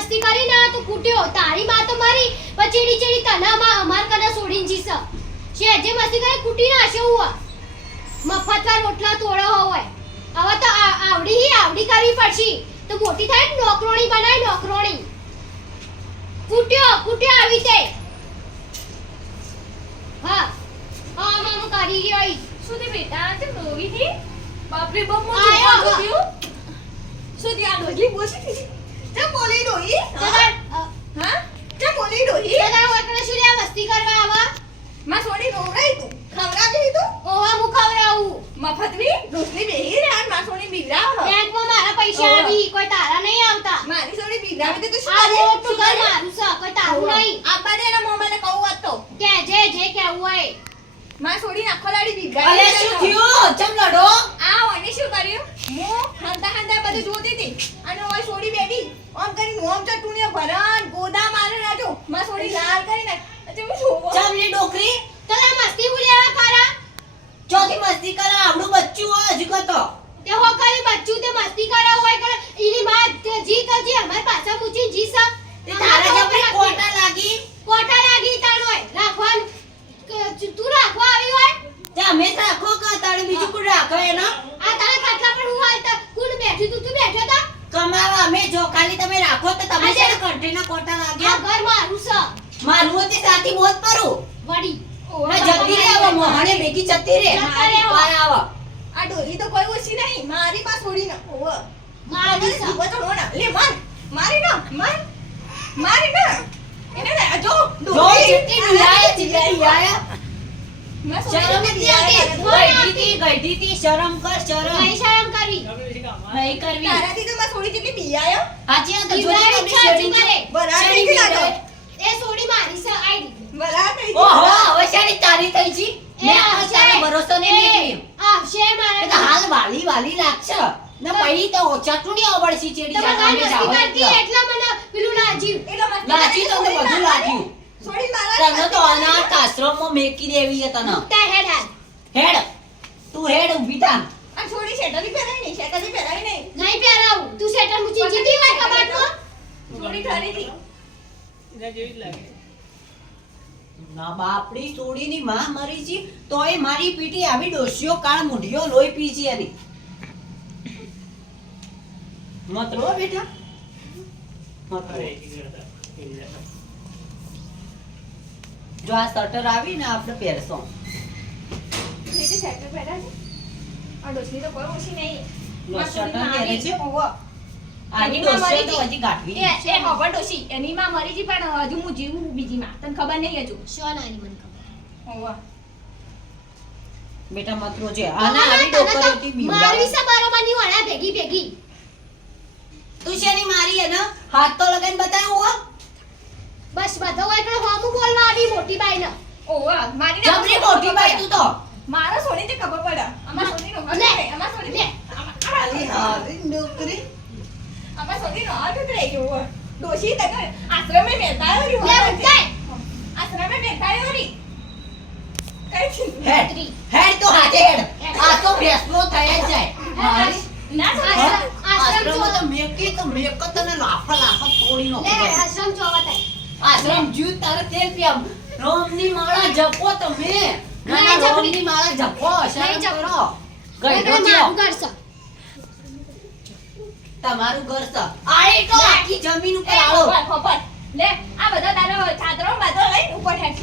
મસ્તી કરી ને તું કૂટ્યો. તારી માં તો મારી પછી ચીડી ચીડી તને માં અમાર કના છોડીને જીસ છે જે મસ્તી કરે કૂટી નાખ્યો હું મફતવાર રોટલા તોડો હોય. હવે તો આવડી હી આવડી કરવી પડશે. તો મોટી થાય નોકરોણી બનાય નોકરોણી. કૂટ્યો કૂટ્યો આવી તે હા. હા મામો કરી ગયો. શું તે બેટા તે રોવી થી બાપરે બમ મોટી આયો. શું તે આ ડોહી બોસી તે બોલી ડોહી. તો તાર અ, હા? તે બોલી ડોહી. તો તાર ઓકળે શું લે મસ્તી કરવા આવા. માં સોડી રોવડાઈ તું. ખવડાવી તું ઓવા હું ખવડાવું. મફતવી રોટલી બેહી રે માં સોડી બિગડાવ બેંકમાં મારા પૈસા આવી કોઈ તારા નહીં આવતા. મારી સોડી બિગડાવી તો શું કરે? મોટું શું ઘર મારું છે કોઈ તારું નહીં. આબા દે એના મોંમાં ને કહું વાત તો. કે જે જે કેવું હોય. માં સોડી નાખો શું થયું? ચમ લડો? આ ઓને શું કર્યું? હું હંતા હંતા બધું જોતી હતી. અને ઓય સોડી બેઠી આમ કરીને તો ચટુને ભરણ ગોદા મારે રાજો. માં થોડી લાલ કરીને. એટલે હું જોવો ચાલ લી ડોકરી? તને મસ્તી હું લેવા ખરા ચોથી મસ્તી કરે આવડું બચ્ચું હોય હજી કતો તે. હો કરી બચ્ચું તે મસ્તી કરા હોય કરે ઈની માં જી તો જી અમાર પાછા પૂછી જી સા. તે તારા જબરી કોટા લાગી? કોટા લાગી તાણ હોય? રાખવાનું. તું રાખવા આવી હોય? તે અમે જ રાખો કા તારે બીજું કોઈ રાખો એનો આ તારા ખાટલા પર હું હાલતા કોણ બેઠું તું તું બેઠો તા કમાવા અમે જો ખાલી તમે રાખો તો તમે છે કંટ્રીના કોટા આ લાગ્યા ઘર મારું છે. મારું હતી સાથી મોત પરું વડી ના જતી રે આવો મોહણે ભેગી જતી રે જતા રે આવો. પાર આવો. આ ડોરી તો કોઈ ઓછી નહીં. મારી પાસે છોડી ના ઓ મારી સા જીવો નો ના લે માર મારી ના માર મારી ના એને ના જો ડોરી ચીટી મિલાય ચીટી આયા શરમ નથી આવતી. ગઈઢી થી ગઈઢી શરમ કર શરમ નહીં કરવી. તારાથી તો માં થોડી જેટલી બિયાયો હાચી વાત તો બિલાડી જોજે છે, તમે હજુ કરે. બરાબર થઈ લાગો એ સોડી મારી છે આઈ બરાબર થઈ ઓહો હવે શેરડી તારી થઈ જી? મે આ. ભરોસો ને એ આ આવશે મારા તો હાલ વાલી વાલી લાગશે ને પછી તો ચટણી આવડશે ચેડી સામે જાવ એટલે મને પેલું લાજ્યું. એટલે લાજી તો બધું સોડી સોડી મારા તને તો અનાથ આશ્રમમાં મેકી દેવી હે તને. તે હેડ હેડ. તું હેડ ઊભી થા. આ શેટરની પહેરાય નહીં શેટલી પહેરાય નહીં. નહીં પહેરાવું. તું શેટર મૂકી જીતી હોય કબાટમાં? છોડી ઠરી હતી ના બાપડી સોડીની માં મરી છે તોય મારી પીટી આવી ડોશીઓ કાળ મુઢિયો લોહી પી છે એની. મત રો બેટા. મત રો. જો આ સટર આવી ને આપણે પહેરશો. નીચે સટર પહેરાય છે આ તો કોઈ ઓછી નહીં. એની માં મરી ડોસી એની માં મરી જી પણ હજુ હું જીવું બીજી માં. તને ખબર નહીં હજુ? શું નાની મને ખબર. બેટા મત રોજે આના આવી તને તો ડોકરીઓથી મારી છે બરોબરની વડા ભેગી ભેગી. તું શેની મારી એને હાથ તો લગાઈને બતાયો હો બસ બધો એટલે હોમું બોલવા આવી મોટી બાઈને. ઓવો. મારી જબરી મોટી બાઈ તું તો. મારો સોની તે ખબર પડે. અમાર સોની નો લે. અમાર સોની લે. ખાલી હારી ડોકરી સોની હાથ ઉતરાઈ ગયો ઓવો. ડોસી તને આશ્રમે બેઠા રહ્યો લે આશ્રમે બેઠા રી. હેડ હેડ તો હાથે હેડ. આ તો ભેંસનો થઈ જ જાય. મારી ના આશ્રમ-. તો મેકી તો મેક તને લાફા લાફા તોડી લે, આશ્રમ જોવા તાય. આશ્રમ જ્યુ તારે તેલ પીમ રોમની માળા જપો તમે. ના ના રોમની માળા જપો. શરમ કરો. ગઈઢો તો જો છે. તમારું ઘર છે આ તો આખી જમીન ઉપર આવો. ખબર. લે આ બધા તારો છાતરો બાદરો લઈ ઉપર ઠેક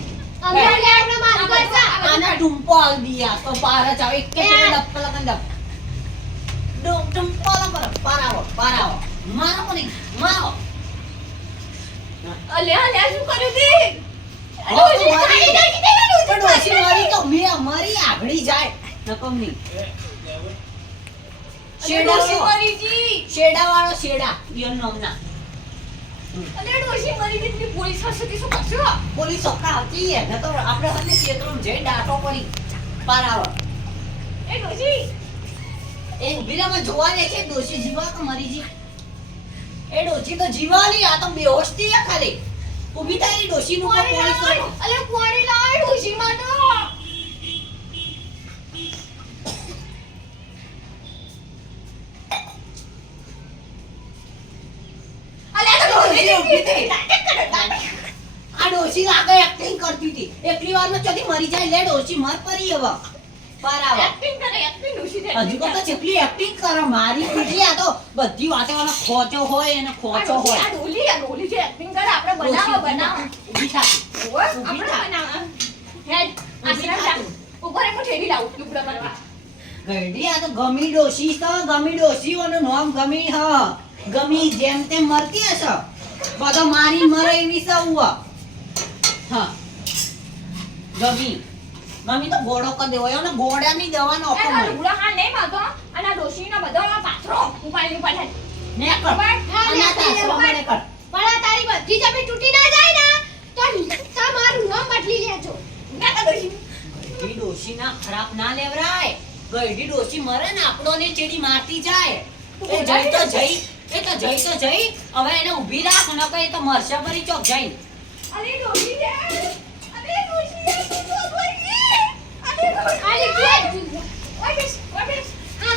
અમે લે આપણે મારું ઘર છે. આના ડુંપો આલ દિયા તો પાર જ આવે. કે એ. લગન ડપ ડુમ ડુંપો લગન પાર આવો પાર આવો. મારો કોની? મારો. અલે અલે શું કર્યું તે? તો મેં અમારી આગળી જાય. નકમની શેડા ડોશી વાળો. શેડા વાળો શેડા ઈયોન નામના. અલે ડોશી મરી જી પોલીસ હશે કે શું કરશો? પોલીસ ચોકા આવતી હે. તો આપણે હને ક્ષેત્રમાં જઈ ડાટો પડી પાર આવો એ ડોશી. એ ઉભીરામાં જોવા દે છે. ડોશી જીવા કે મરી એ ડોશી તો જીવાની આ તો બેહોશથી ખાલી. ઊભી થાય ડોશી નું પોલીસ અલે એક્ટિંગ કરતી હતી. એકલી વારમાં ચોથી મરી જાય લેડ ઓછી મર પરી હવે. પાર એક્ટિંગ કરે એક્ટિંગ ડોશી છે હજુ તો જેટલી એક્ટિંગ કરે મારી પીઠી આ તો બધી વાતે વાળો ખોચો હોય એને ખોચો હોય. આ ડોલી આ ડોલી જે એક્ટિંગ કરે આપણે બનાવો બનાવો. ઊભી થા. આપણે બનાવો હેડ ઊભી થા ઉપર હું ઠેડી લાવું લુગડા બનવા ગરડી આ તો ગમી ડોશી ગમી ડોશી નામ ગમી હ. ગમી જેમ તેમ મરતી હશે. બધો મારી મરે એવી ઉવા. હા. ગમી. ગમી તો ગોળો કરી દેવો. એને ગોળાની દવા નો એ આ લુગડા હાલ નહીં મારતો અને ડોશીનો બધો પાથરો ઉપાડી ઉપાડી ને કર અને અનાથ આશ્રમ કર પણ તારી બધી જમી તૂટી ના જાય ને તો તમારું નામ બદલી લેજો. ના તો ડોશી. ના ખરાબ ના લેવરાય. ગઈડી ડોશી મરે ને આપણો ને ચેડી મારતી જાય. એ જઈ તો જઈ એ તો જઈ તો જઈ. હવે એને ઊભી રાખ ન કઈ તો મરશે ભરી ચોક જઈ તું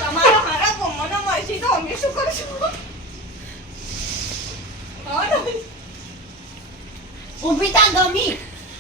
તમારો તો અમે શું કરશું? હા ડોશી ઊભી થા ગમી.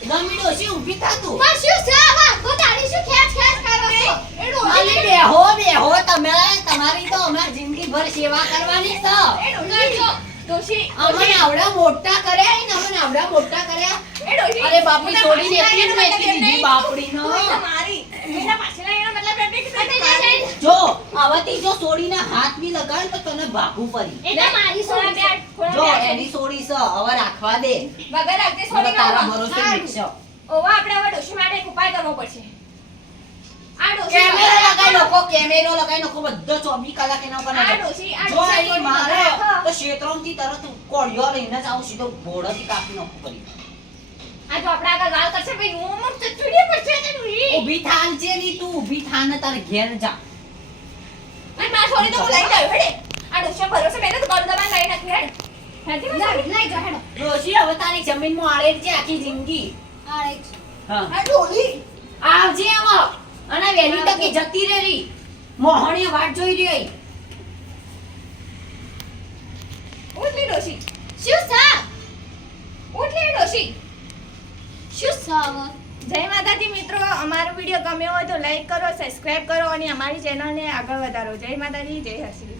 ગમી ડોશી ઊભી થા તું? પણ શું છે? આવા? તો તારી શું ખેંચ ખેંચ કરો છો? એ ડોશી બેહો બેહો તમે. તમારી તો અમાર જિંદગીભર સેવા કરવાની છે. એ ડોશી ડોશી અમને આવડા મોટા કર્યા ને અમને આવડા મોટા કર્યા એ ડોશી અરે બાપડી એના છોડીને પાછળ એટલી જ એનો વેચી મતલબ એમ દીધી નહીં. બાપડીનો. મારી એના પાછળ એનો મતલબ એમ નહીં કે અરે, તારી અરે, મારી. જો આવાથી જો સોડીને હાથ બી લગાવે તો તને બાપુ પડી એ મારી સોડી જો એની સોડી છે હવે રાખવા દે વગર હવે તારા ભરોસે. ઓવા આપણે હવે ડોશી માટે એક ઉપાય કરવો પડશે કેમેરો લગાઈ નાખો કેમેરો લગાઈ નાખો બધો ચોવીસ કલાક એના ઉપર આ નજર. ડોશી આ જો ડોશી મારે લગાડો. તો શેત્રોમથી તરત કોળિયો લઈને જ આવું સીધો ઘોડોથી કાપી નાખું પડી આ જો આપણે આગળ ગાળ કરશે ભાઈ હું મમ ચચુડી પડશે તે ડોશી. ઊભી થાન છે ની તું ઊભી થાન તારે ઘેર જા. અને મારા છોડી તો હું લઈ જાઉં હેડે. આ ડોશી ભરોસે મેં તો ગળ દબાણ લઈ નાખી હેડ. હેડતી લઈ બસ લઈ જાઓ, હેડો. ડોશી હવે તારી જમીનમાં આળે છે આખી જિંદગી. આ રહી હા. ડોલી. આવજે અને વહેલી તકે જતી રહેરી મોહણીએ વાટ જોઈ રહી. ઉઠલી ડોશી. શું સા ઉઠલી ડોશી. શું સા જય માતાજી મિત્રો અમારો વીડિયો ગમ્યો હોય તો લાઈક કરો સબસ્ક્રાઇબ કરો અને અમારી ચેનલને આગળ વધારો. જય માતાજી જય હસી